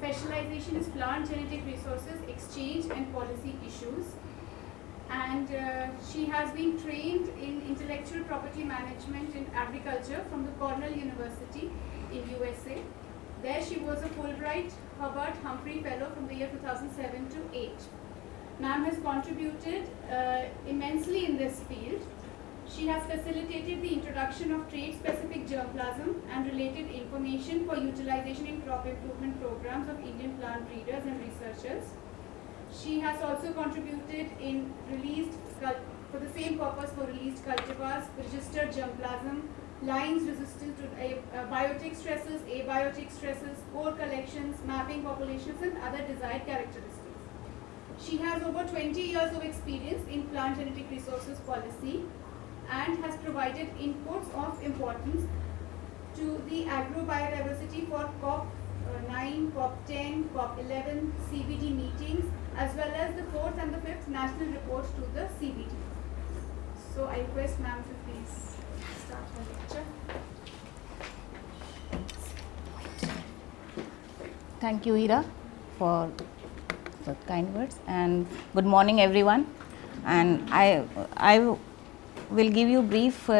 specialization is plant genetic resources, exchange and policy issues. And she has been trained in intellectual property management in agriculture from the Cornell University in USA. There she was a Fulbright Herbert Humphrey Fellow from the year 2007 to 8. Ma'am has contributed immensely in this field. She has facilitated the introduction of trait-specific germplasm and related information for utilization in crop improvement programs of Indian plant breeders and researchers. She has also contributed in for the same purpose for released cultivars, registered germplasm, lines resistant to biotic stresses, abiotic stresses, core collections, mapping populations and other desired characteristics. She has over 20 years of experience in plant genetic resources policy and has provided inputs of importance to the agrobiodiversity for COP9, COP10, COP11 CBD meetings, as well as the 4th and the 5th national reports to the CBD. So I request ma'am to please start her lecture. Thank you, Ira, for the kind words, and good morning, everyone. And I will give you brief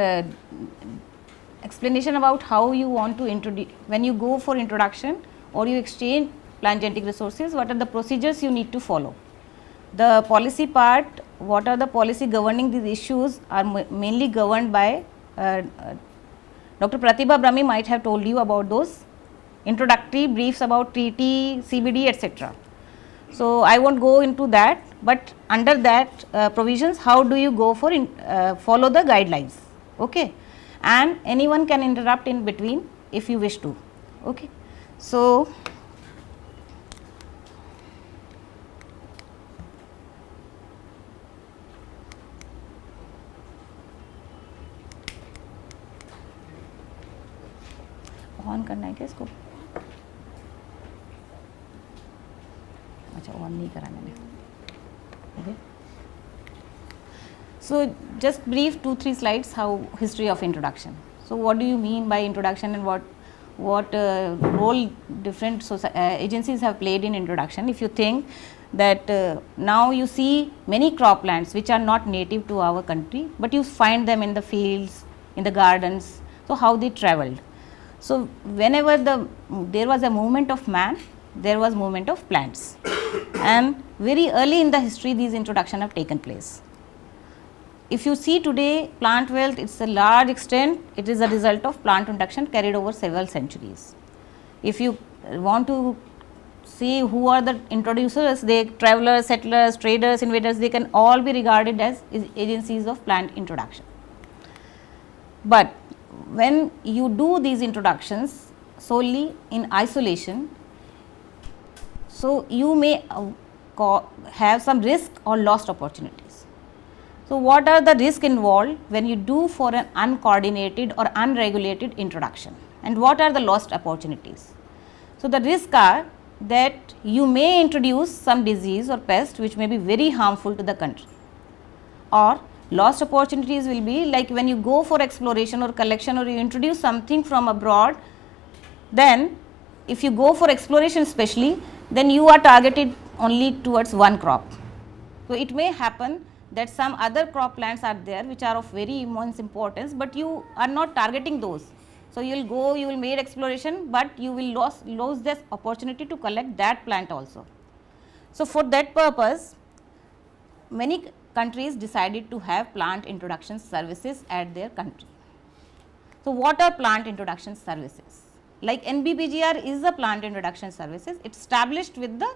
explanation about how you want to introduce, when you go for introduction or you exchange plant genetic resources, what are the procedures you need to follow. The policy part, what are the policy governing these issues are mainly governed by Dr. Pratibha Brahmi might have told you about those introductory briefs about treaty, CBD, etc. So, I won't go into that, but under that provisions, how do you go for follow the guidelines, okay? And anyone can interrupt in between if you wish to, okay? So, on करना है क्या इसको? अच्छा, on नहीं करा मैंने, okay? So, just brief 2-3 slides how history of introduction. So, what do you mean by introduction and what role different agencies have played in introduction? If you think that now you see many croplands which are not native to our country, but you find them in the fields, in the gardens. So, how they traveled? So, whenever there was a movement of man, there was movement of plants, and very early in the history these introduction have taken place. If you see today plant wealth, it is a large extent, it is a result of plant introduction carried over several centuries. If you want to see who are the introducers, they travelers, settlers, traders, invaders, they can all be regarded as agencies of plant introduction. But when you do these introductions solely in isolation, so you may have some risk or lost opportunities. So, what are the risks involved when you do for an uncoordinated or unregulated introduction, and what are the lost opportunities? So, the risks are that you may introduce some disease or pest which may be very harmful to the country, or lost opportunities will be like when you go for exploration or collection or you introduce something from abroad, then if you go for exploration especially, then you are targeted only towards one crop. So, it may happen that some other crop plants are there which are of very immense importance, but you are not targeting those. So, you will go, you will make exploration, but you will lose this opportunity to collect that plant also. So, for that purpose, many countries decided to have plant introduction services at their country. So, what are plant introduction services? Like NBPGR is a plant introduction services, it is established with the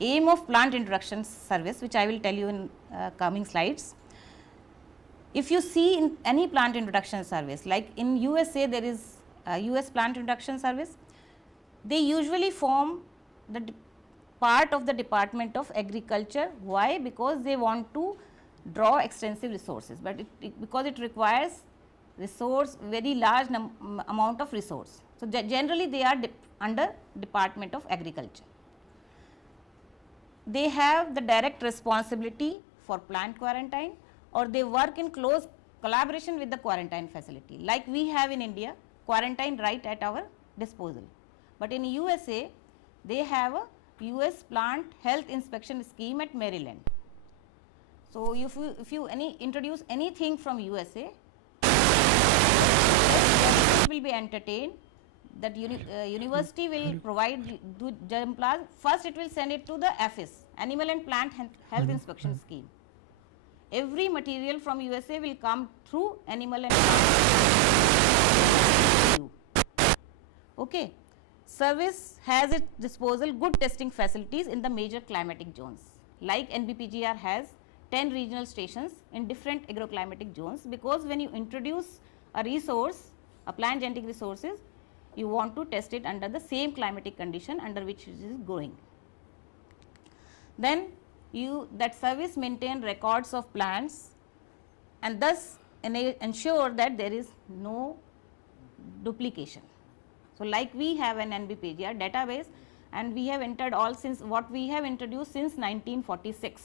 aim of plant introduction service, which I will tell you in coming slides. If you see in any plant introduction service, like in USA there is a US plant introduction service, they usually form the part of the Department of Agriculture. Why? Because they want to draw extensive resources, but because it requires resource, very large amount of resource. So, generally they are under Department of Agriculture. They have the direct responsibility for plant quarantine, or they work in close collaboration with the quarantine facility. Like we have in India, quarantine right at our disposal, but in USA they have a US plant health inspection scheme at Maryland. So if you introduce anything from USA, it will be entertained that university will provide germplasm. First it will send it to the APHIS, Animal and Plant Health Inspection Scheme. Every material from USA will come through Animal and Plant. Okay. Service has at disposal good testing facilities in the major climatic zones. Like NBPGR has 10 regional stations in different agroclimatic zones, because when you introduce a resource, a plant genetic resources, you want to test it under the same climatic condition under which it is growing. Then that service maintain records of plants and thus ensure that there is no duplication. So, like we have an NBPGR database and we have entered all since what we have introduced since 1946.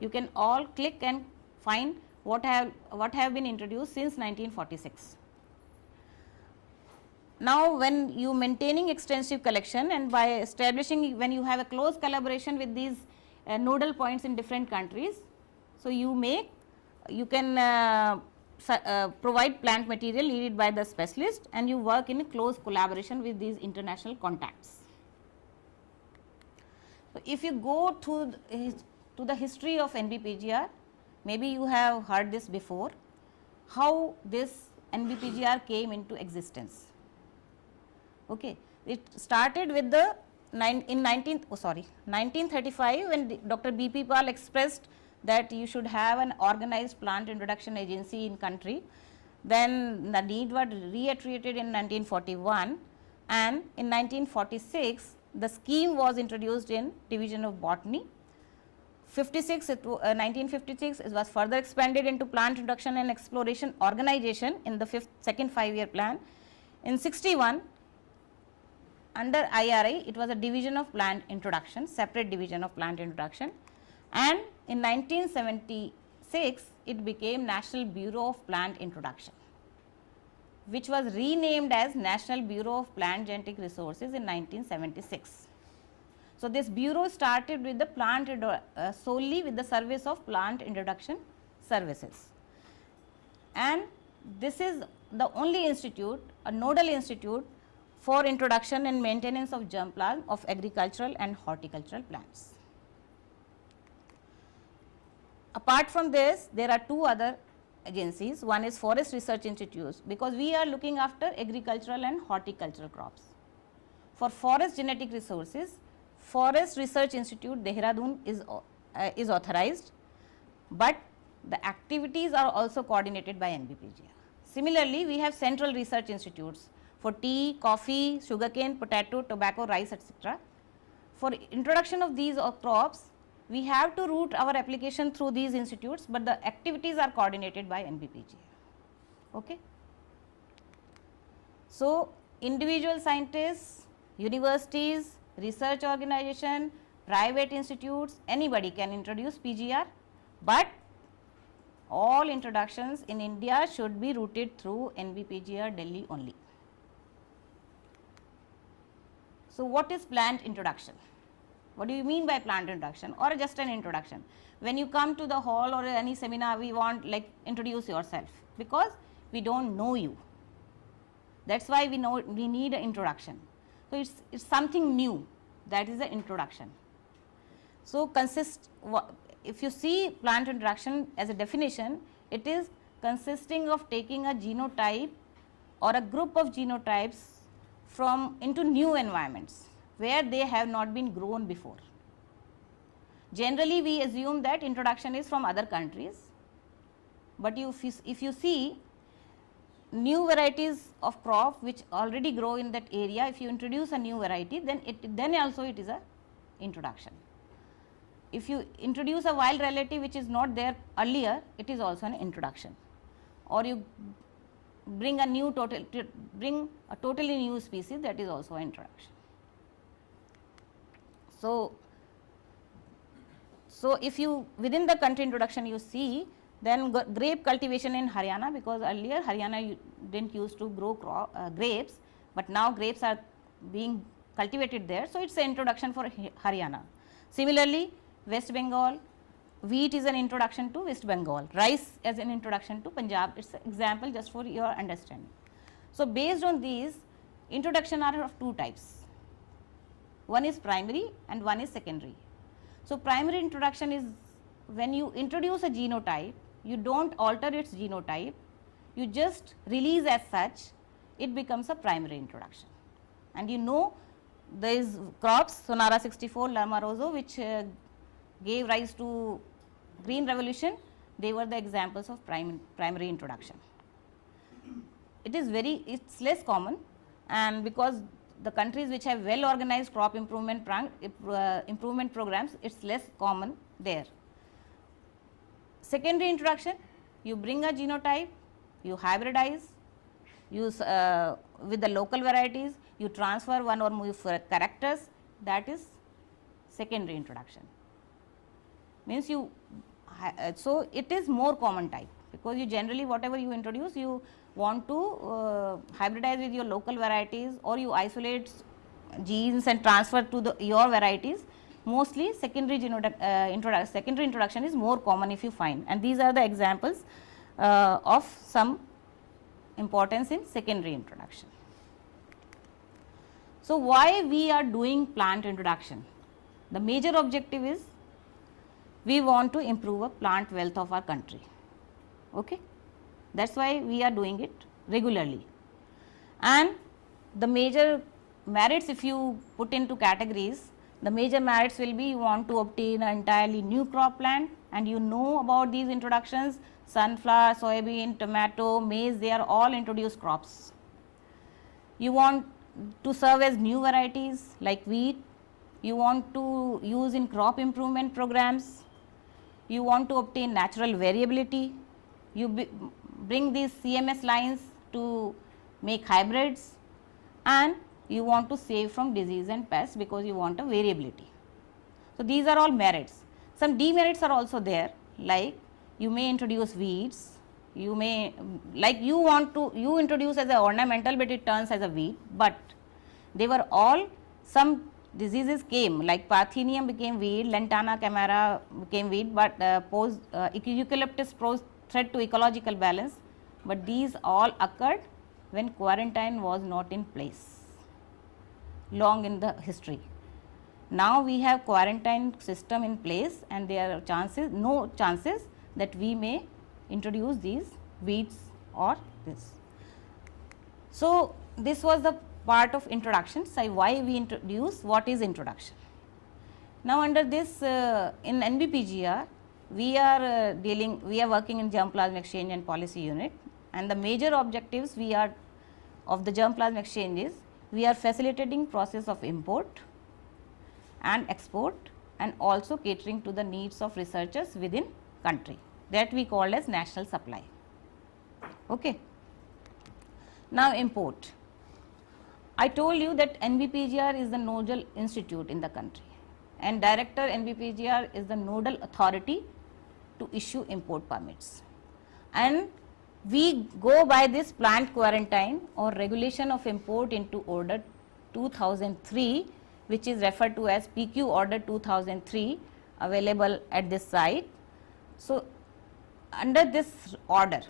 You can all click and find what have been introduced since 1946. Now, when you maintaining extensive collection and by establishing, when you have a close collaboration with these nodal points in different countries, so you can provide plant material needed by the specialist and you work in a close collaboration with these international contacts. So, if you go to the history of NBPGR, maybe you have heard this before, how this NBPGR came into existence. Okay. It started with the 1935 when Dr. B.P. Pal expressed that you should have an organized plant introduction agency in country. Then the need was reiterated in 1941 and in 1946 the scheme was introduced in Division of Botany. 1956 it was further expanded into Plant Introduction and Exploration Organization in the second 5-year plan. In 61 under IRI it was a division of plant introduction, separate division of plant introduction, and in 1976 it became National Bureau of Plant Introduction, which was renamed as National Bureau of Plant Genetic Resources in 1976. So, this bureau started with the solely with the service of plant introduction services, and this is the only institute, a nodal institute for introduction and maintenance of germplasm of agricultural and horticultural plants. Apart from this, there are two other agencies. One is Forest Research Institutes, because we are looking after agricultural and horticultural crops. For forest genetic resources, Forest Research Institute Dehradun is authorized, but the activities are also coordinated by NBPGR. Similarly, we have central research institutes for tea, coffee, sugarcane, potato, tobacco, rice, etc. For introduction of these crops, we have to route our application through these institutes, but the activities are coordinated by NBPGR. Okay. So, individual scientists, universities, research organization, private institutes, anybody can introduce PGR, but all introductions in India should be routed through NBPGR Delhi only. So, what is plant introduction? What do you mean by plant introduction or just an introduction? When you come to the hall or any seminar, we want like introduce yourself, because we do not know you. That is why we need an introduction. So, it is something new, that is the introduction. So, if you see plant introduction as a definition, it is consisting of taking a genotype or a group of genotypes into new environments where they have not been grown before. Generally, we assume that introduction is from other countries, but if you see new varieties of crop which already grow in that area, if you introduce a new variety, then also it is a introduction. If you introduce a wild relative which is not there earlier, it is also an introduction, or you bring a totally new species, that is also an introduction. So, if you within the country introduction you see, then grape cultivation in Haryana, because earlier Haryana did not used to grow grapes, but now grapes are being cultivated there. So, it is an introduction for Haryana. Similarly, West Bengal, wheat is an introduction to West Bengal, rice as an introduction to Punjab. It is an example just for your understanding. So, based on these, introduction are of two types. One is primary and one is secondary. So, primary introduction is when you introduce a genotype, you do not alter its genotype, you just release as such, it becomes a primary introduction. And you know these crops Sonara 64, Lama Rosso, which gave rise to Green Revolution, they were the examples of primary introduction. It is it's less common, and because the countries which have well organized crop improvement programs, it's less common there. Secondary introduction, you bring a genotype, you hybridize, use with the local varieties, you transfer one or more characters, that is secondary introduction. Means you, so it is more common type, because you generally whatever you introduce, you want to hybridize with your local varieties, or you isolate genes and transfer to your varieties. Mostly secondary introduction is more common if you find, and these are the examples of some importance in secondary introduction. So, why we are doing plant introduction? The major objective is we want to improve a plant wealth of our country. Okay? That is why we are doing it regularly. And the major merits, if you put into categories, the major merits will be you want to obtain an entirely new crop plant, and you know about these introductions: sunflower, soybean, tomato, maize, they are all introduced crops. You want to serve as new varieties like wheat, you want to use in crop improvement programs, you want to obtain natural variability, you bring these CMS lines to make hybrids, and you want to save from disease and pests because you want a variability. So, these are all merits. Some demerits are also there, like you may introduce weeds, you may like you introduce as a ornamental, but it turns as a weed, but they were all, some diseases came like Parthenium became weed, Lantana camara became weed, but eucalyptus posed threat to ecological balance, but these all occurred when quarantine was not in place long in the history. Now we have quarantine system in place, and there are no chances that we may introduce these weeds or this. So, this was the part of introduction. So, why we introduce, what is introduction? Now, under this in NBPGR, we are working in germplasm exchange and policy unit, and the major objectives of the germplasm exchange is we are facilitating process of import and export, and also catering to the needs of researchers within country, that we call as national supply. Okay. Now, import. I told you that NBPGR is the nodal institute in the country, and director NBPGR is the nodal authority to issue import permits, and we go by this plant quarantine or regulation of import into order 2003, which is referred to as PQ order 2003, available at this site. So, under this order,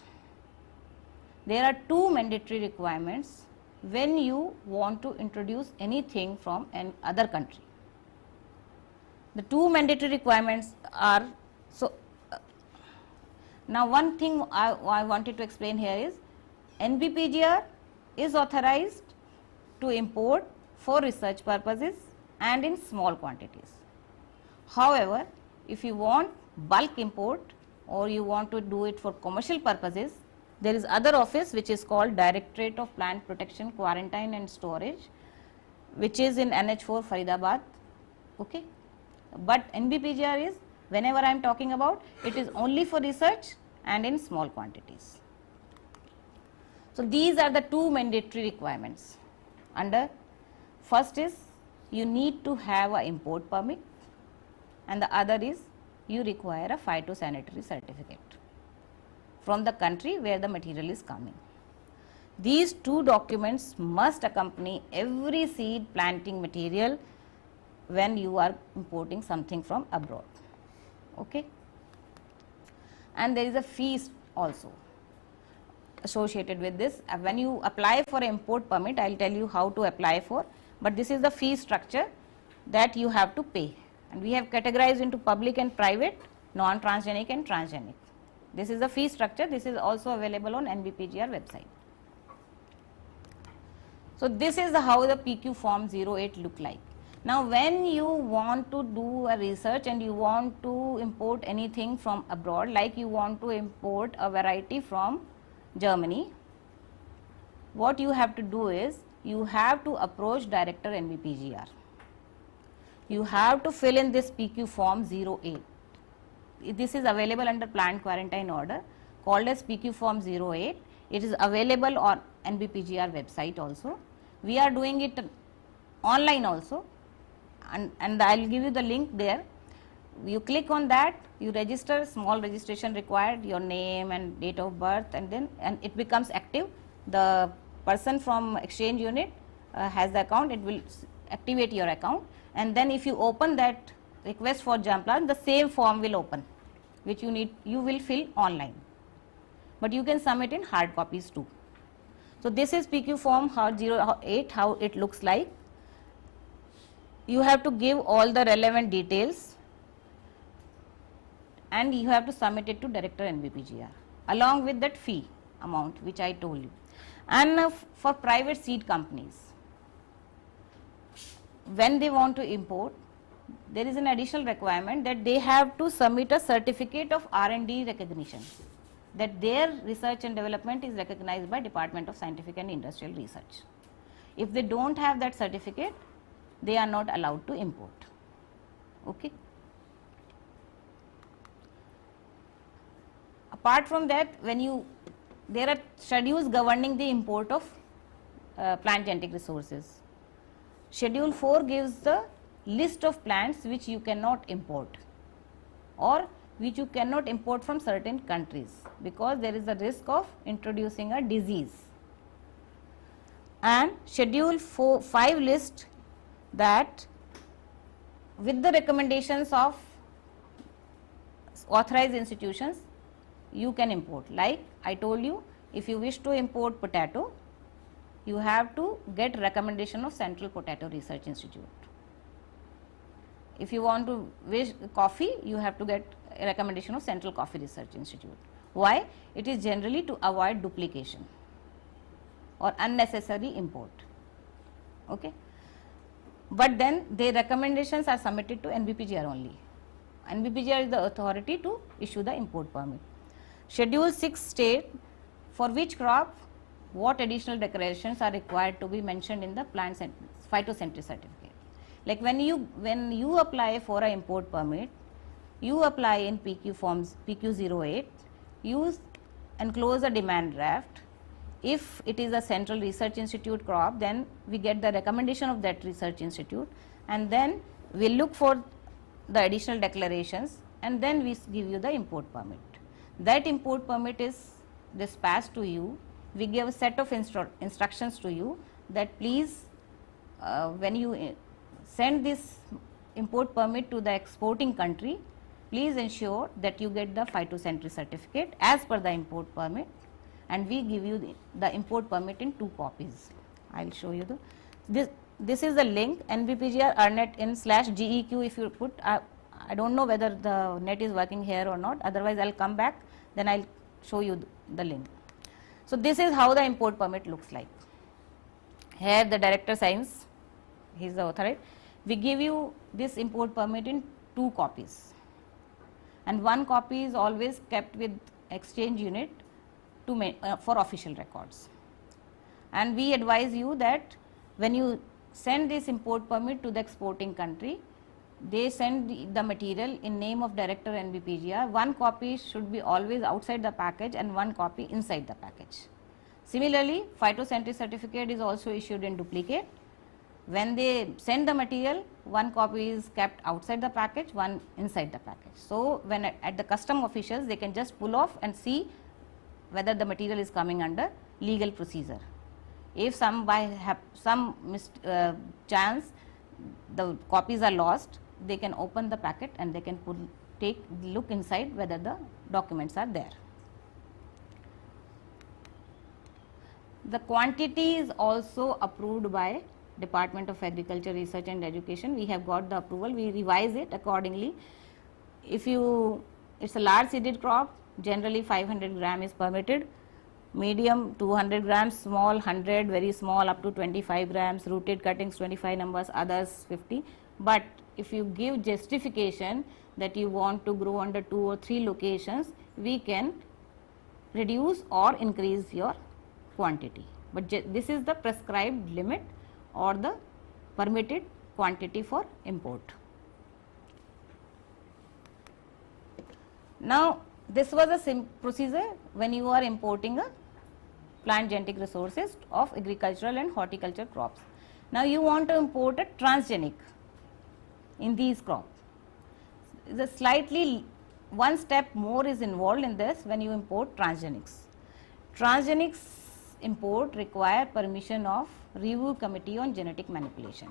there are two mandatory requirements when you want to introduce anything from an other country. The two mandatory requirements are, so now one thing I wanted to explain here is NBPGR is authorized to import for research purposes and in small quantities. However, if you want bulk import or you want to do it for commercial purposes, there is other office which is called Directorate of Plant Protection, Quarantine and Storage, which is in NH4 Faridabad. Okay. But NBPGR is, whenever I am talking about, it is only for research and in small quantities. So, these are the two mandatory requirements. Under first is you need to have an import permit, and the other is you require a phytosanitary certificate from the country where the material is coming. These two documents must accompany every seed planting material when you are importing something from abroad. Okay. And there is a fees also associated with this. When you apply for an import permit, I will tell you how to apply for, but this is the fee structure that you have to pay, and we have categorized into public and private, non-transgenic and transgenic. This is the fee structure. This is also available on NBPGR website. So this is how the PQ form 08 look like. Now when you want to do a research and you want to import anything from abroad, like you want to import a variety from Germany, what you have to do is you have to approach Director NBPGR. You have to fill in this PQ form 08. This is available under planned quarantine order called as PQ form 08. It is available on NBPGR website also. We are doing it online also, and I will give you the link there. You click on that, you register, small registration required, your name and date of birth, and it becomes active. The person from exchange unit has the account, it will activate your account, and then if you open that request for germ plant, the same form will open, which you will fill online, but you can submit in hard copies too. So this is PQ form 08, how it looks like. You have to give all the relevant details and you have to submit it to Director NBPGR along with that fee amount which I told you. And for private seed companies, when they want to import, there is an additional requirement that they have to submit a certificate of R&D recognition, that their research and development is recognized by Department of Scientific and Industrial Research. If they don't have that certificate, they are not allowed to import. Okay. Apart from that, there are schedules governing the import of plant genetic resources. Schedule 4 gives the list of plants which you cannot import or which you cannot import from certain countries because there is a risk of introducing a disease. And Schedule 5 lists that with the recommendations of authorized institutions you can import. Like I told you, if you wish to import potato, you have to get recommendation of Central Potato Research Institute. If you want to wish coffee, you have to get a recommendation of Central Coffee Research Institute. Why? It is generally to avoid duplication or unnecessary import. Okay. But then their recommendations are submitted to NBPGR only. NBPGR is the authority to issue the import permit. Schedule 6 states for which crop what additional declarations are required to be mentioned in the plant phytosanitary certificate. Like when you apply for an import permit, you apply in PQ forms PQ08, you enclose a demand draft. If it is a Central Research Institute crop, then we get the recommendation of that research institute, and then we look for the additional declarations, and then we give you the import permit. That import permit is dispatched to you. We give a set of instructions to you that please when you send this import permit to the exporting country, please ensure that you get the phytosanitary certificate as per the import permit, and we give you the import permit in 2 copies. I will show you this is the link NBPGR EARNET in/GEQ. If you put I don't know whether the net is working here or not, otherwise I will come back, then I will show you the link. So this is how the import permit looks like. Here the director signs, he is the authority. We give you this import permit in 2 copies, and 1 copy is always kept with exchange unit for official records. And we advise you that when you send this import permit to the exporting country, they send the material in name of Director NBPGR. 1 copy should be always outside the package and 1 copy inside the package. Similarly, phytosanitary certificate is also issued in duplicate. When they send the material, 1 copy is kept outside the package, 1 inside the package. So when at the custom officials, they can just pull off and see whether the material is coming under legal procedure. If some chance the copies are lost, they can open the packet and they can look inside whether the documents are there. The quantity is also approved by Department of Agriculture, Research and Education. We have got the approval, we revise it accordingly. If it's a large seeded crop, generally 500 gram is permitted, medium 200 grams, small 100, very small up to 25 grams, rooted cuttings 25 numbers, others 50. But if you give justification that you want to grow under 2 or 3 locations, we can reduce or increase your quantity. But this is the prescribed limit or the permitted quantity for import. Now, this was a procedure when you are importing a plant genetic resources of agricultural and horticulture crops. Now, you want to import a transgenic in these crops. The slightly one step more is involved in this when you import transgenics. Transgenics import require permission of Review Committee on Genetic Manipulation,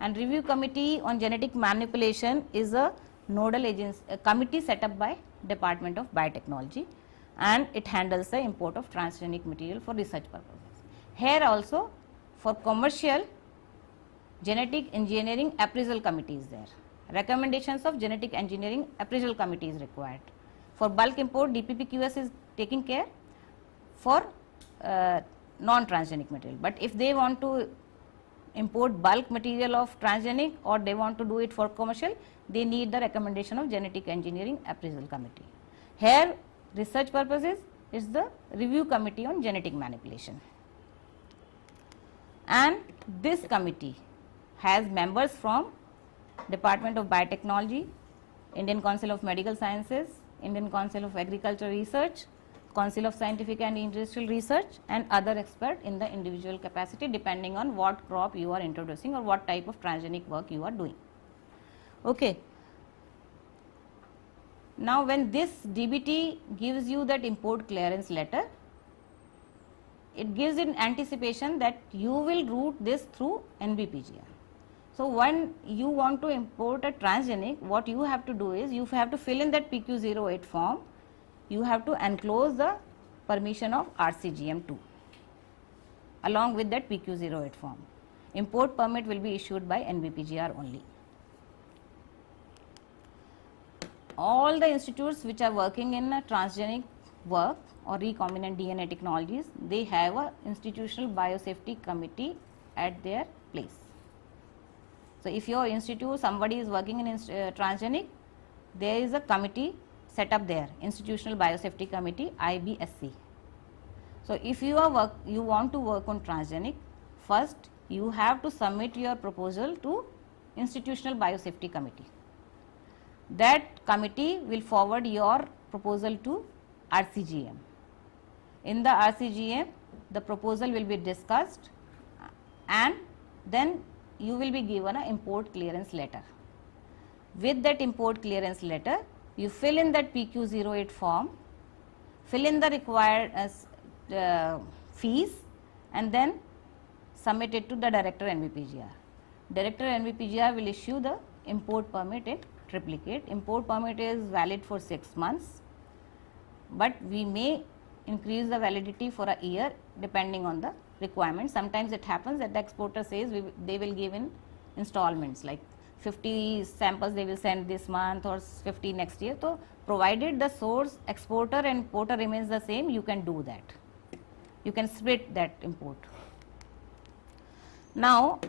and Review Committee on Genetic Manipulation is a nodal agency, a committee set up by Department of Biotechnology, and it handles the import of transgenic material for research purposes. Here also for commercial genetic engineering appraisal committee is there. Recommendations of genetic engineering appraisal committee is required. For bulk import, DPPQS is taking care for non-transgenic material. But if they want to import bulk material of transgenic or they want to do it for commercial, they need the recommendation of genetic engineering appraisal committee. Here research purposes is the Review Committee on Genetic Manipulation, and this committee has members from Department of Biotechnology, Indian Council of Medical Sciences, Indian Council of Agricultural Research, Council of Scientific and Industrial Research, and other experts in the individual capacity depending on what crop you are introducing or what type of transgenic work you are doing. Okay. Now, when this DBT gives you that import clearance letter, it gives in anticipation that you will route this through NBPGR. So, when you want to import a transgenic, what you have to do is you have to fill in that PQ08 form. You have to enclose the permission of RCGM2 along with that PQ08 form. Import permit will be issued by NBPGR only. All the institutes which are working in a transgenic work or recombinant DNA technologies, they have a institutional biosafety committee at their place. So, if your institute, somebody is working in transgenic, there is a committee set up there, Institutional Biosafety Committee, IBSC. So, if you want to work on transgenic, first you have to submit your proposal to Institutional Biosafety Committee. That committee will forward your proposal to RCGM. In the RCGM, the proposal will be discussed and then you will be given an import clearance letter. With that import clearance letter, you fill in that PQ08 form, fill in the required fees and then submit it to the Director NBPGR. Director NBPGR will issue the import permit in triplicate. Import permit is valid for 6 months, but we may increase the validity for a year depending on the requirement. Sometimes it happens that the exporter says they will give in installments, like 50 samples they will send this month or 50 next year. So, provided the source exporter and importer remains the same, you can do that. You can split that import. Now,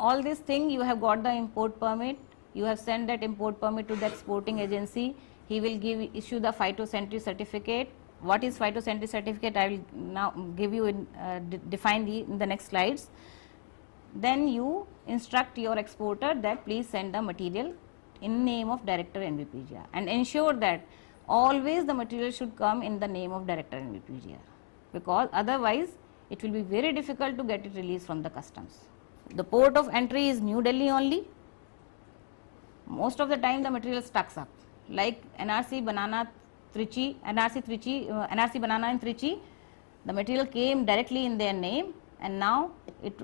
all this thing, you have got the import permit, you have sent that import permit to the exporting agency, he will issue the phytosanitary certificate. What is phytosanitary certificate? I will now give you define in the next slides. Then you instruct your exporter that please send the material in name of Director NBPGR and ensure that always the material should come in the name of Director NBPGR, because otherwise it will be very difficult to get it released from the customs. The port of entry is New Delhi only. Most of the time the material stacks up, like NRC banana Trichy, NRC banana in Trichy, The material came directly in their name, and now it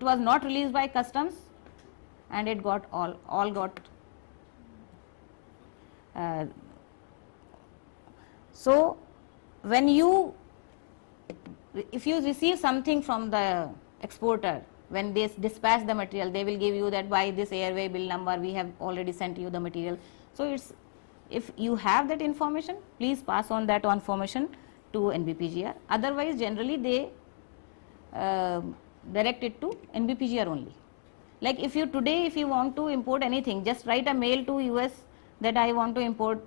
was not released by customs, and it got all got. So when if you receive something from the exporter, when they dispatch the material, they will give you that by this airway bill number we have already sent you the material. So it's, if you have that information, please pass on that information to NBPGR. Otherwise, generally they direct it to NBPGR only. Like if you today, if you want to import anything, just write a mail to US that I want to import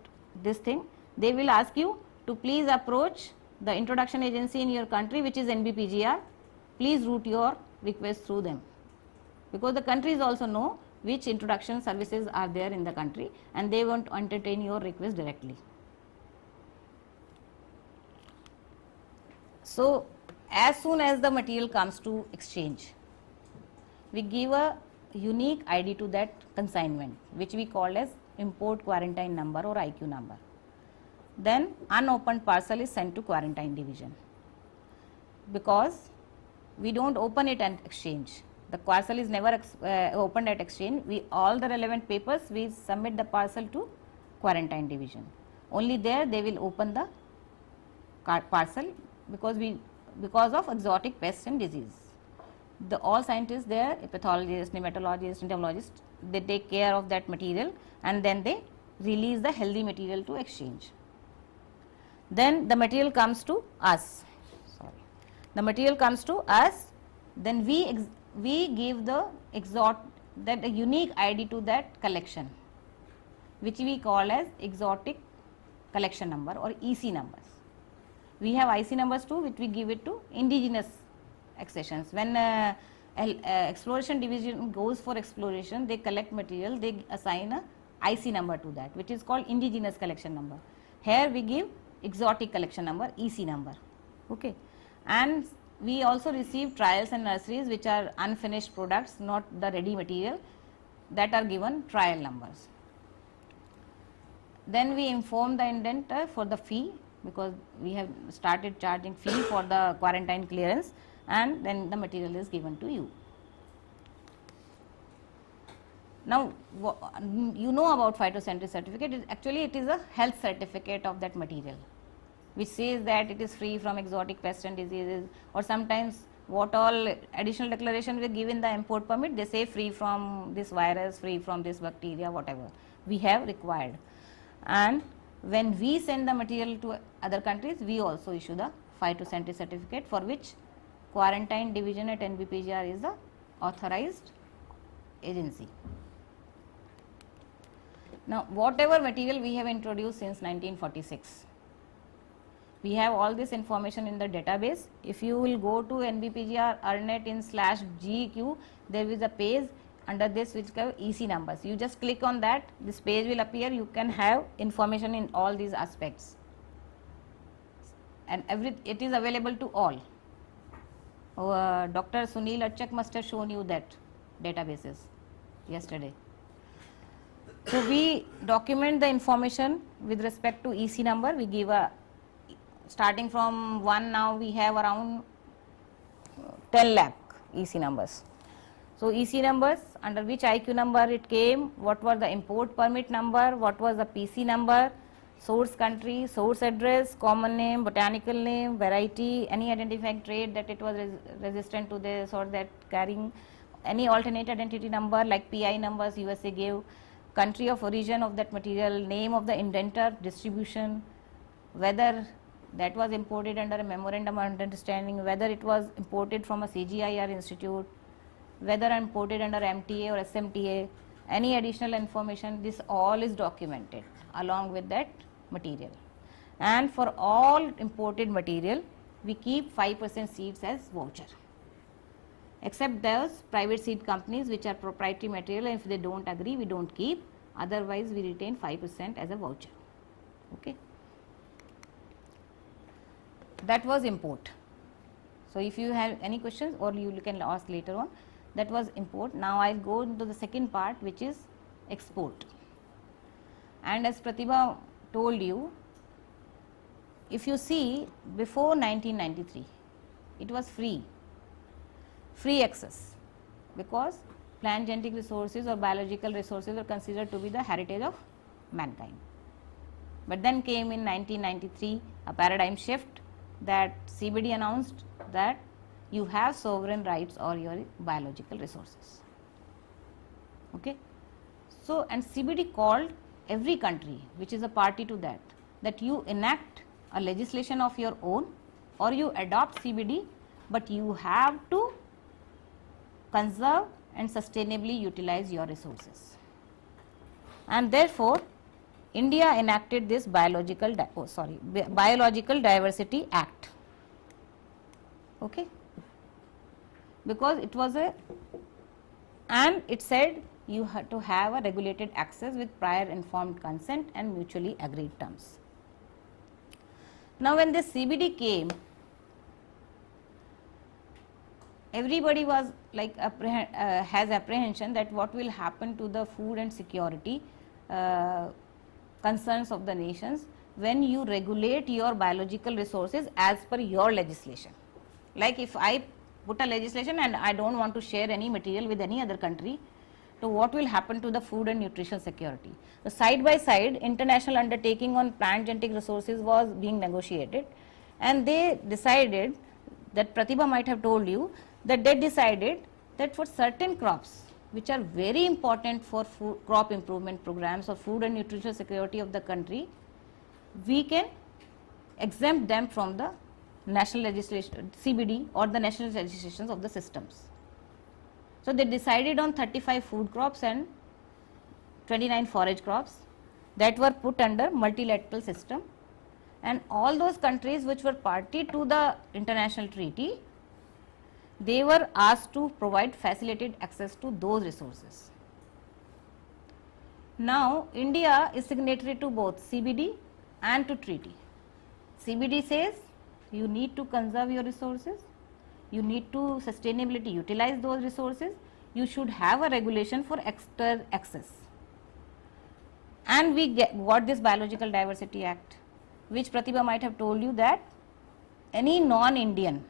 this thing. They will ask you to please approach the introduction agency in your country, which is NBPGR. Please route your request through them, because the countries also know which introduction services are there in the country, and they want to entertain your request directly. So as soon as the material comes to exchange, we give a unique ID to that consignment, which we call as import quarantine number or IQ number. Then unopened parcel is sent to quarantine division, because we don't open it at exchange. The parcel is never opened at exchange. All the relevant papers, we submit the parcel to quarantine division. Only there they will open the parcel, because of exotic pests and disease. All scientists there, pathologists, nematologists, entomologists, they take care of that material, and then they release the healthy material to exchange. Then the material comes to us. The material comes to us, then we give the a unique ID to that collection, which we call as exotic collection number or EC numbers. We have IC numbers too, which we give it to indigenous accessions. When exploration division goes for exploration, they collect material, they assign a IC number to that, which is called indigenous collection number. Here we give exotic collection number, EC number. Okay. And we also receive trials and nurseries, which are unfinished products, not the ready material, that are given trial numbers. Then we inform the indenter for the fee, because we have started charging fee for the quarantine clearance, and then the material is given to you. Now you know about phytosanitary certificate. Actually it is a health certificate of that material, which says that it is free from exotic pests and diseases, or sometimes what all additional declaration we give in the import permit, they say free from this virus, free from this bacteria, whatever we have required. And when we send the material to other countries, we also issue the phytosanitary certificate, for which quarantine division at NBPGR is the authorized agency. Now whatever material we have introduced since 1946, we have all this information in the database. If you will go to NBPGR EARNet in /GEQ, there is a page under this which called EC numbers. You just click on that, this page will appear. You can have information in all these aspects, and it is available to all. Dr. Sunil Achak must have shown you that databases yesterday. So we document the information with respect to EC number. We give a, starting from 1, now we have around 10 lakh EC numbers. So EC numbers, under which IQ number it came, what was the import permit number, what was the PC number, source country, source address, common name, botanical name, variety, any identifying trait that it was resistant to this or that, carrying any alternate identity number like PI numbers USA gave, country of origin of that material, name of the indentor, distribution, whether that was imported under a memorandum of understanding, whether it was imported from a CGIAR institute, whether imported under MTA or SMTA, any additional information, this all is documented along with that material. And for all imported material, we keep 5% seeds as voucher, except those private seed companies which are proprietary material. If they don't agree, we don't keep, otherwise we retain 5% as a voucher. Okay. That was import. So if you have any questions, or you can ask later on. That was import. Now I'll go into the second part, which is export. And as Pratibha told you, if you see before 1993, it was free access, because plant genetic resources or biological resources were considered to be the heritage of mankind. But then came in 1993 a paradigm shift, that CBD announced that you have sovereign rights over your biological resources. Okay. So, and CBD called every country which is a party to that you enact a legislation of your own or you adopt CBD, but you have to conserve and sustainably utilize your resources. And therefore, India enacted this Biological Diversity Act. Okay. Because it was and it said you had to have a regulated access with prior informed consent and mutually agreed terms. Now, when this CBD came, everybody was like has apprehension that what will happen to the food and security concerns of the nations when you regulate your biological resources as per your legislation. Like if I put a legislation and I don't want to share any material with any other country, so what will happen to the food and nutrition security? So side by side, international undertaking on plant genetic resources was being negotiated, and they decided that Pratibha might have told you that they decided that for certain crops which are very important for food, crop improvement programs or food and nutrition security of the country, we can exempt them from the national legislation CBD or the national legislations of the systems. So they decided on 35 food crops and 29 forage crops that were put under multilateral system, and all those countries which were party to the international treaty, they were asked to provide facilitated access to those resources. Now, India is signatory to both CBD and to treaty. CBD says you need to conserve your resources, you need to sustainably utilize those resources, you should have a regulation for extra access. And we got this Biological Diversity Act, which Pratibha might have told you that any non-Indian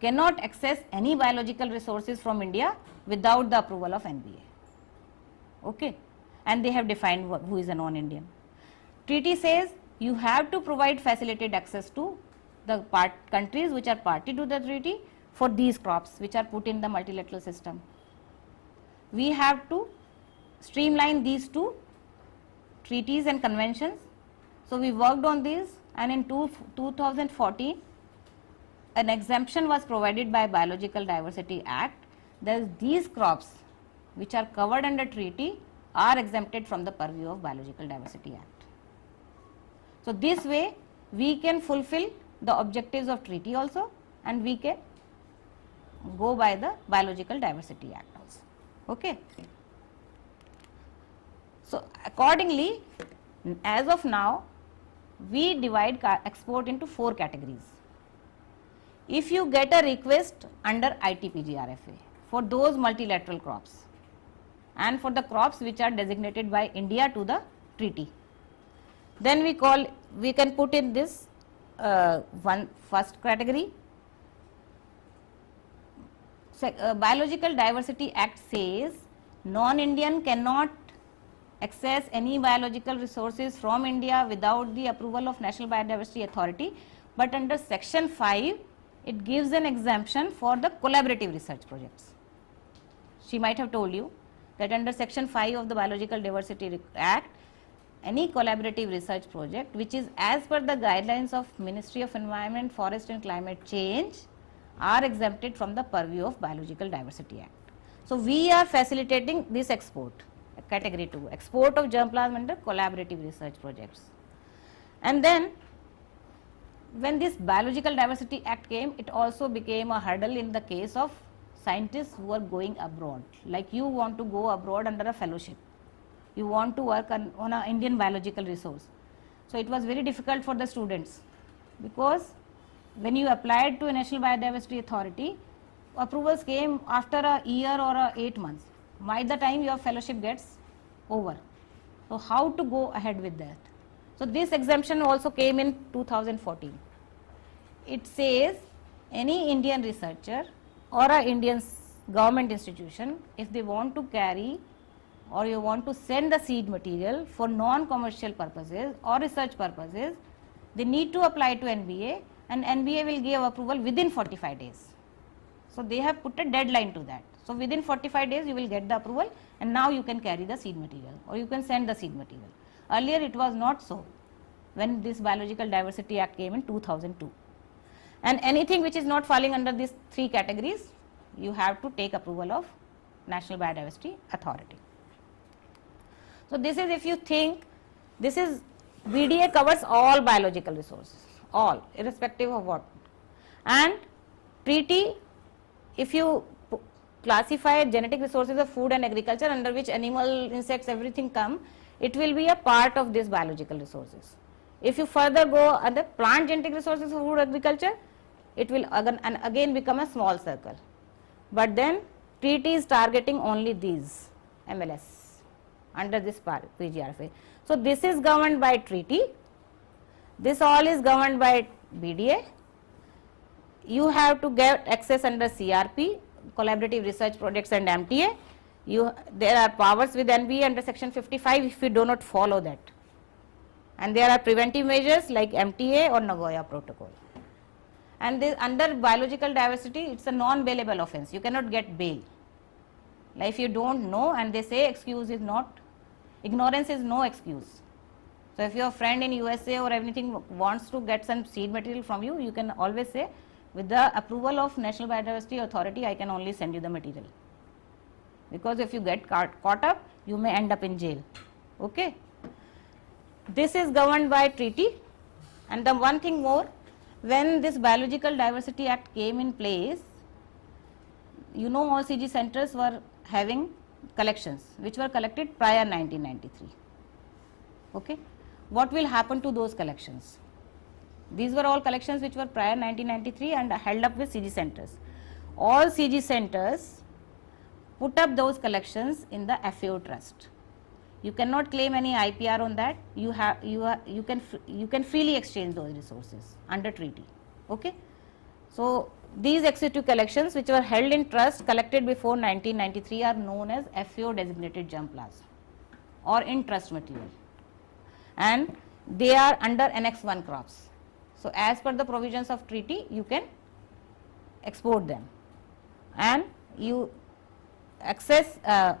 cannot access any biological resources from India without the approval of NBA. Okay. And they have defined who is a non-Indian. Treaty says you have to provide facilitated access to the countries which are party to the treaty for these crops which are put in the multilateral system. We have to streamline these two treaties and conventions. So we worked on these, and in 2014 an exemption was provided by Biological Diversity Act that these crops which are covered under treaty are exempted from the purview of Biological Diversity Act. So this way we can fulfill the objectives of treaty also, and we can go by the Biological Diversity Act also. Okay. So accordingly, as of now, we divide export into 4 categories. If you get a request under ITPGRFA for those multilateral crops and for the crops which are designated by India to the treaty, then we can put in this first category. Biological Diversity Act says non-Indian cannot access any biological resources from India without the approval of National Biodiversity Authority, but under section 5 it gives an exemption for the collaborative research projects. She might have told you that under section 5 of the Biological Diversity Act, any collaborative research project which is as per the guidelines of Ministry of Environment, Forest and Climate Change are exempted from the purview of Biological Diversity Act. So we are facilitating this export, category 2, export of germplasm under collaborative research projects. And then when this Biological Diversity Act came, it also became a hurdle in the case of scientists who are going abroad. Like you want to go abroad under a fellowship, you want to work on an Indian biological resource. So it was very difficult for the students, because when you applied to a National Biodiversity Authority, approvals came after a year or 8 months, by the time your fellowship gets over. So how to go ahead with that? So this exemption also came in 2014. It says any Indian researcher or a Indian government institution, if they want to carry or you want to send the seed material for non-commercial purposes or research purposes, they need to apply to NBA, and NBA will give approval within 45 days. So they have put a deadline to that. So within 45 days you will get the approval, and now you can carry the seed material or you can send the seed material. Earlier it was not so when this Biological Diversity Act came in 2002. And anything which is not falling under these three categories, you have to take approval of National Biodiversity Authority. So this is, if you think, this is BDA covers all biological resources, all, irrespective of what. And treaty, if you classify genetic resources of food and agriculture, under which animal, insects, everything come, it will be a part of these biological resources. If you further go under plant genetic resources of food agriculture, it will again become a small circle. But then treaty is targeting only these MLS under this PGRFA. So this is governed by treaty, this all is governed by BDA. You have to get access under CRP, Collaborative Research Projects, and MTA. There are powers with NBA under section 55 if you do not follow that. And there are preventive measures like MTA or Nagoya Protocol. And this, under biological diversity, it's a non-bailable offense. You cannot get bail. Like if you don't know and they say excuse is not, ignorance is no excuse. So if your friend in USA or anything wants to get some seed material from you, you can always say, with the approval of National Biodiversity Authority, I can only send you the material. Because if you get caught up, you may end up in jail. Okay. This is governed by treaty. And the one thing more, when this Biological Diversity Act came in place, you know, all CG centers were having collections which were collected prior 1993. Okay. What will happen to those collections? These were all collections which were prior 1993 and held up with CG centers. All CG centers put up those collections in the FAO trust. You cannot claim any IPR on that. You can freely exchange those resources under treaty. Okay. So these ex situ collections which were held in trust collected before 1993 are known as FAO designated germ plasm or in trust material, and they are under Annex 1 crops. So as per the provisions of treaty, you can export them, and you access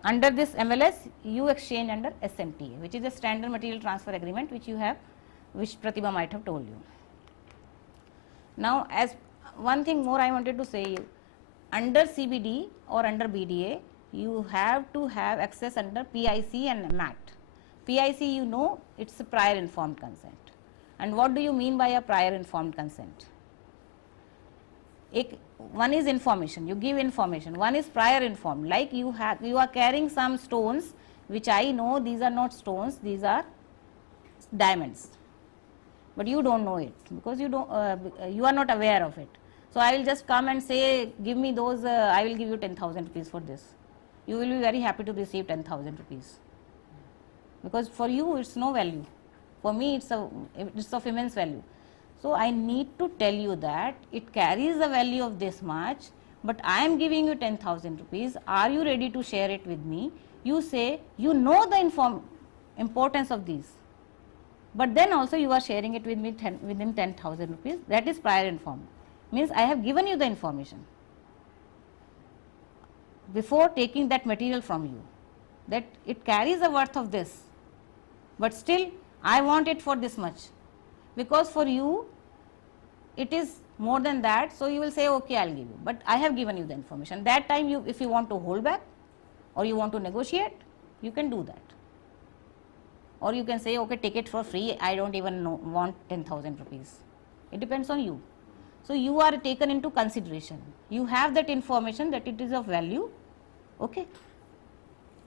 under this MLS, you exchange under SMTA, which is a standard material transfer agreement which you have, which Pratibha might have told you. Now, as one thing more I wanted to say, under CBD or under BDA, you have to have access under PIC and MAT. PIC, you know, it's a prior informed consent. And what do you mean by a prior informed consent? One is information, you give information. One is prior informed, like you are carrying some stones which I know these are not stones, these are diamonds, but you don't know it because you are not aware of it. So I will just come and say, give me those, I will give you 10,000 rupees for this. You will be very happy to receive 10,000 rupees because for you it's no value. For me it's of immense value. So I need to tell you that it carries a value of this much, but I am giving you 10,000 rupees. Are you ready to share it with me? You say, you know the importance of these, but then also you are sharing it with me within 10,000 rupees. That is prior informed. Means I have given you the information before taking that material from you, that it carries a worth of this, but still I want it for this much, because for you it is more than that. So you will say, okay, I will give you, but I have given you the information. That time if you want to hold back or you want to negotiate, you can do that, or you can say, okay, take it for free, I don't even want 10,000 rupees. It depends on you. So you are taken into consideration, you have that information that it is of value. Okay.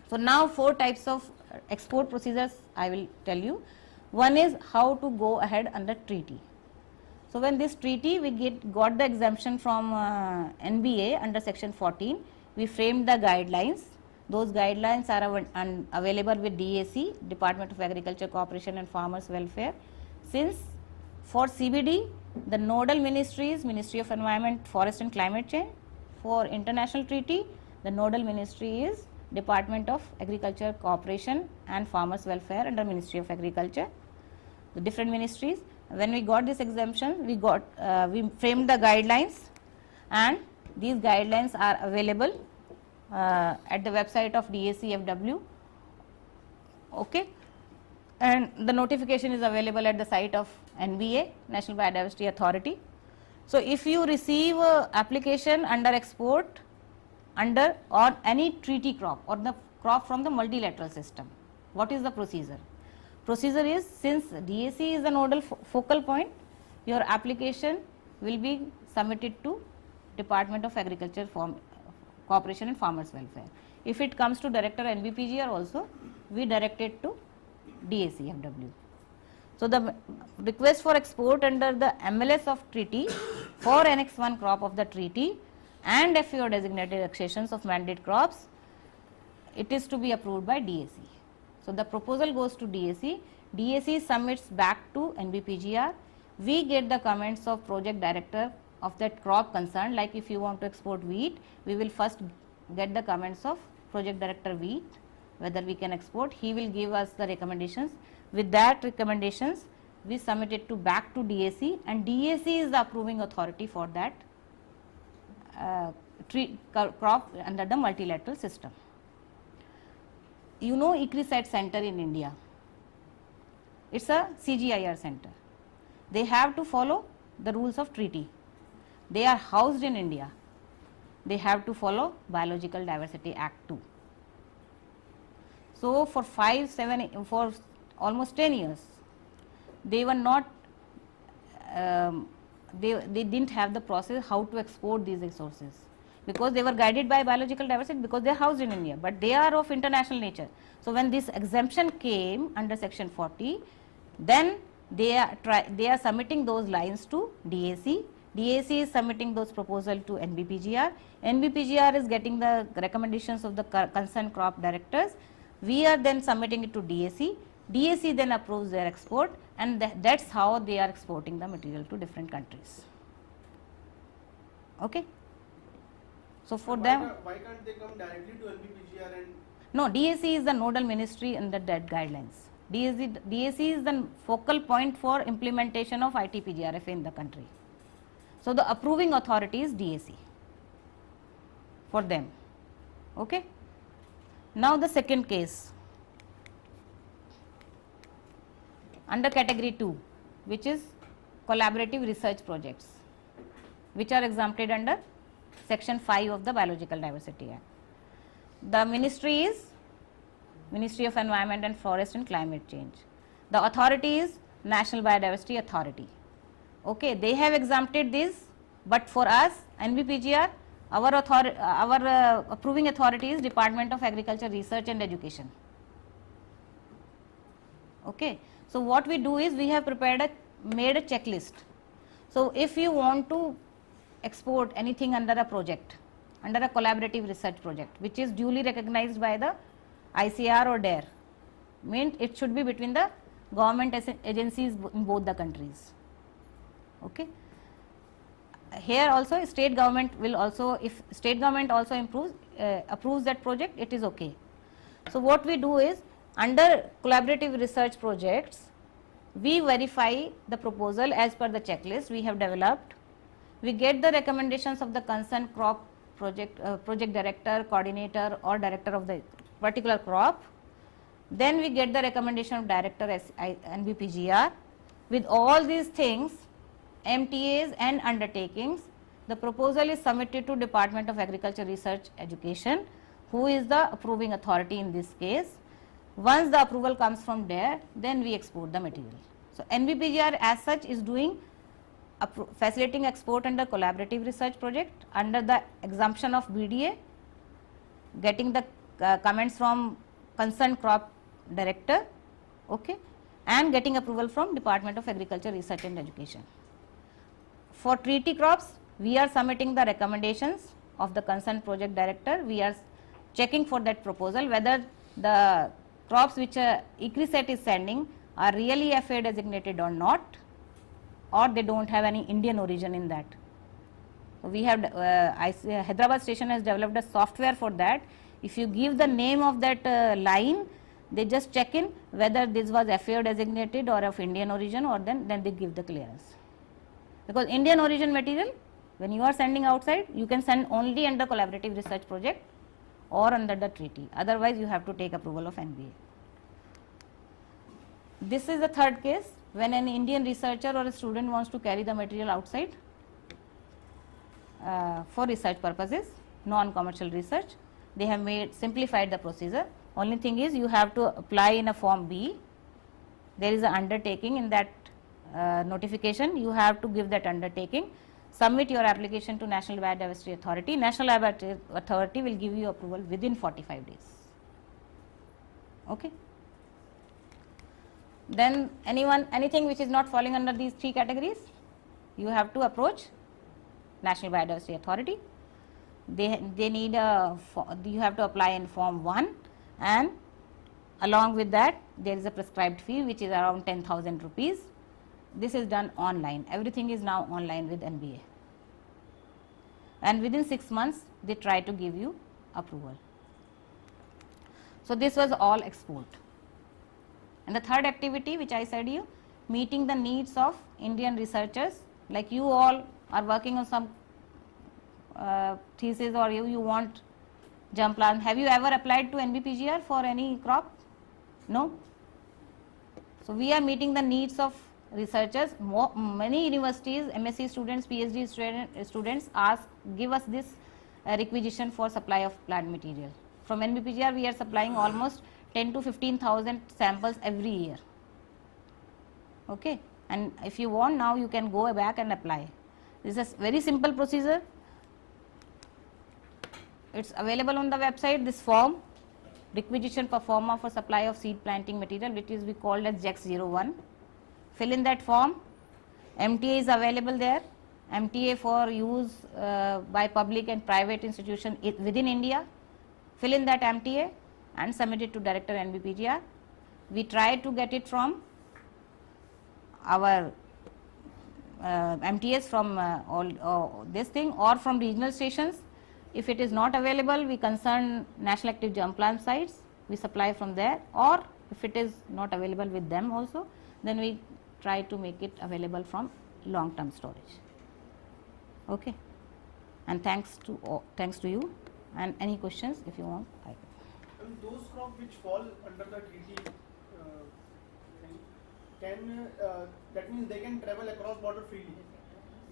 So now 4 types of export procedures I will tell you. One is how to go ahead under treaty. So when this treaty we got the exemption from NBA under section 14, we framed the guidelines. Those guidelines are available with DAC, Department of Agriculture, Cooperation and Farmers Welfare. Since for CBD, the nodal ministry is Ministry of Environment, Forest and Climate Change. For international treaty, the nodal ministry is Department of Agriculture, Cooperation and Farmers Welfare under Ministry of Agriculture. The different ministries. When we got this exemption, we framed the guidelines, and these guidelines are available at the website of DACFW. Okay, and the notification is available at the site of NBA, National Biodiversity Authority. So if you receive application under export under or any treaty crop or the crop from the multilateral system, what is the procedure? Procedure is, since DAC is the nodal focal point, your application will be submitted to Department of Agriculture, Cooperation and Farmers Welfare. If it comes to Director NBPGR also, we direct it to DACFW. So the request for export under the MLS of treaty for Annex 1 crop of the treaty and FAO designated accessions of mandate crops, it is to be approved by DAC. So the proposal goes to DAC, DAC submits back to NBPGR, we get the comments of project director of that crop concerned. Like if you want to export wheat, we will first get the comments of project director wheat, whether we can export. He will give us the recommendations. With that recommendations, we submit it back to DAC, and DAC is the approving authority for that crop under the multilateral system. You know ICRISAT center in India, it's a CGIAR center. They have to follow the rules of treaty. They are housed in India. They have to follow Biological Diversity Act 2. So for for almost 10 years, they were not, they didn't have the process how to export these resources, because they were guided by biological diversity, because they are housed in India, but they are of international nature. So when this exemption came under section 40, then they are submitting those lines to DAC. DAC is submitting those proposals to NBPGR. NBPGR is getting the recommendations of the concerned crop directors. We are then submitting it to DAC. DAC then approves their export, and that's how they are exporting the material to different countries. Okay. So for them, why can't they come directly to NBPGR and? No, DAC is the nodal ministry under that guidelines. DAC is the focal point for implementation of ITPGRFA in the country. So the approving authority is DAC for them. Okay. Now the second case under category 2, which is collaborative research projects, which are exempted under section 5 of the Biological Diversity Act. The ministry is Ministry of Environment and Forest and Climate Change. The authority is National Biodiversity Authority. Okay, they have exempted this, but for us NBPGR, our approving authority is Department of Agriculture, Research and Education. Okay, so what we do is we have made a checklist. So if you want to export anything under a project, under a collaborative research project, which is duly recognized by the ICAR or DARE, means it should be between the government agencies in both the countries. Okay. Here also state government will also, if state government also approves that project, it is okay. So what we do is, under collaborative research projects, we verify the proposal as per the checklist we have developed. We get the recommendations of the concerned crop project director, coordinator or director of the particular crop. Then we get the recommendation of director NBPGR. With all these things, MTAs and undertakings, the proposal is submitted to Department of Agriculture, Research, Education, who is the approving authority in this case. Once the approval comes from there, then we export the material. So NBPGR as such is doing facilitating export under collaborative research project under the exemption of BDA, getting the comments from concerned crop director, okay, and getting approval from Department of Agriculture, Research and Education. For treaty crops, we are submitting the recommendations of the concerned project director. We are checking for that proposal whether the crops which ICRISAT is sending are really FAO designated or not, or they don't have any Indian origin in that. So we have Hyderabad station has developed a software for that. If you give the name of that line, they just check in whether this was FAO designated or of Indian origin, or then they give the clearance. Because Indian origin material, when you are sending outside, you can send only under collaborative research project or under the treaty. Otherwise, you have to take approval of NBA. This is the third case when an Indian researcher or a student wants to carry the material outside for research purposes, non-commercial research. They have simplified the procedure. Only thing is you have to apply in a form B. There is an undertaking in that notification. You have to give that undertaking. Submit your application to National Biodiversity Authority. National Biodiversity Authority will give you approval within 45 days. Okay. Then anything which is not falling under these three categories, you have to approach National Biodiversity Authority. They need you have to apply in form 1, and along with that there is a prescribed fee which is around 10,000 rupees. This is done online. Everything is now online with NBA, and within 6 months they try to give you approval. So this was all export. And the third activity which I said you, meeting the needs of Indian researchers, like you all are working on some thesis, or you want germ plant. Have you ever applied to NBPGR for any crop? No. So we are meeting the needs of researchers. Many universities, MSc students, PhD students give us this requisition for supply of plant material. From NBPGR we are supplying almost 10 to 15,000 samples every year. Okay, and if you want, now you can go back and apply. This is a very simple procedure. It's available on the website. This form, requisition per forma for supply of seed planting material, which is we called as JEX01. Fill in that form. MTA is available there. MTA for use by public and private institution within India. Fill in that MTA and submit it to Director NBPGR. We try to get it from our MTS from this thing, or from regional stations. If it is not available, we concern National Active Germ Plant sites, we supply from there, or if it is not available with them also, then we try to make it available from long term storage. Okay, and thanks to you, and any questions if you want. And those crops which fall under the treaty thing, that means they can travel across border freely.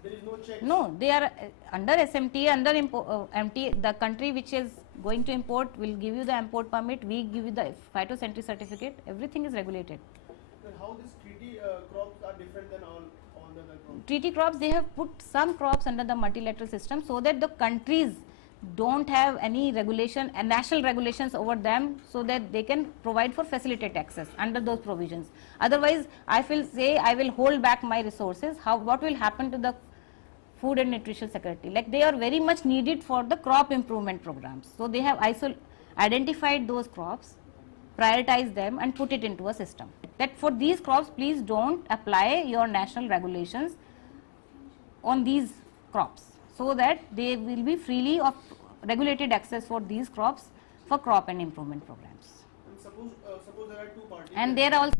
There is no check. No, they are under SMTA, under MTA. The country which is going to import will give you the import permit. We give you the phytosanitary certificate. Everything is regulated. Then how these treaty crops are different than all the other crops? Treaty crops, they have put some crops under the multilateral system so that the countries don't have any regulation and national regulations over them, so that they can provide for facilitate access under those provisions. Otherwise, I will hold back my resources. What will happen to the food and nutrition security? Like, they are very much needed for the crop improvement programs. So they have identified those crops, prioritize them and put it into a system. That for these crops, please don't apply your national regulations on these crops, so that they will be freely of regulated access for these crops for crop and improvement programs. And suppose there are two parties. And there are also